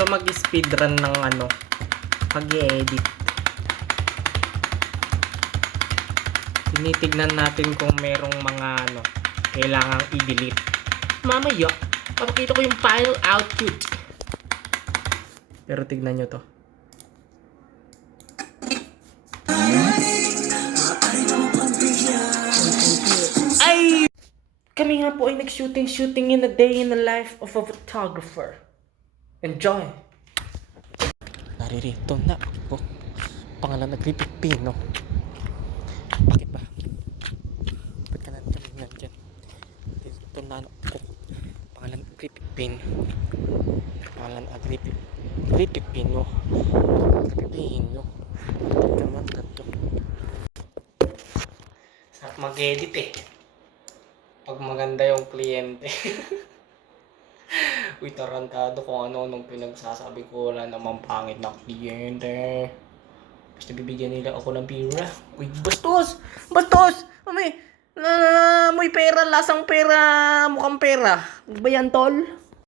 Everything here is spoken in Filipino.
to mag-speedrun ng pag-i-edit. Tinitignan natin kung merong mga kailangang i-delete. Mamaya, papakita ko yung final output. Pero tignan nyo to. Ay! Kami nga po ay nag-shooting in a day in the life of a photographer. Enjoy! Naririto na ako. Pangalan na Griffith Pino. Bakit ba? Ba't ka nandyan? Dito na ako. Pangalan Griffith Pino. Pangalan Griffith Pino. Kaman na to. Sarap mag-edit eh. Pag maganda yung kliyente. Uy, tarantado kung ano-anong pinagsasabi ko. Wala namang pangit na kliyente. Basta bibigyan nila ako ng pera. Uy, bastos! Bastos! May pera, lasang pera, mukhang pera. Ba yan, tol?